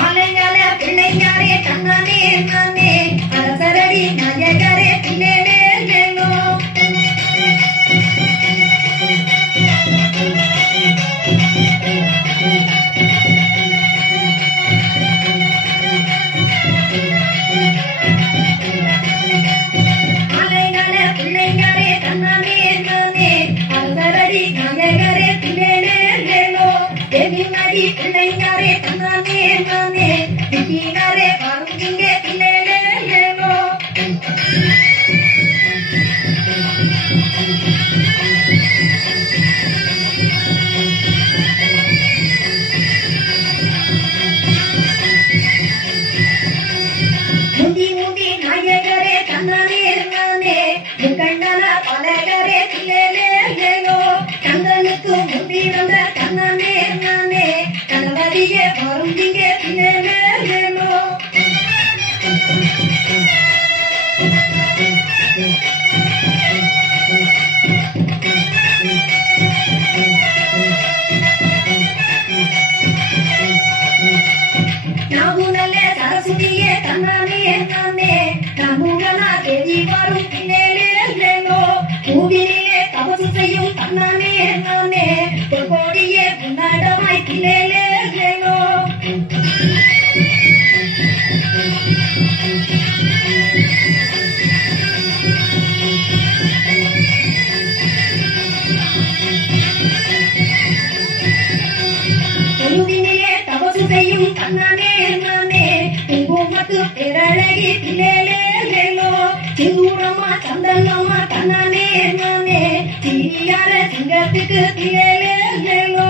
ஆலையால பிள்ளையாரே தன்னானே நானே அரசரடி நாயகரே பிள்ளைலே லேலோ ஆலையால பிள்ளையாரே தன்னானே நானே அரசரடி நாயகரே பிள்ளைலே லேலோ தேவிமாடி பிள்ளையாரே தன்னானே நானே திக்கினாரே வருங்கிங்க பிள்ளைலே லேலோ முந்தி முந்தி நாயகரே தன்னானே நானே முக்கண்ணன பலகரே பிள்ளைலே லேலோ கந்தனுக்கு முந்தி வந்த தன்னானே நானே கணவரியே வருங்கிங்க பிள்ளைலே லேலோ நாமுனல்ல சரஸ்வதியே தன்னானே நானே நாமுகனா தேவி வரும் பிள்ளைலே லேலோ பூவிரியே தபசு செய்யும் தன்னானே நானே பொற்கோடியே முன்னாடமாய் பிள்ளைலே லேலோ பொழுதினிலே தபசு செய்யும் தன்னானே நானே குங்குமத்து பேரழகி பிள்ளைலே லேலோ சிந்தூரமா சந்தனமா தன்னானே நானே சிறியார சிங்கத்துக்கு பிள்ளைலே லேலோ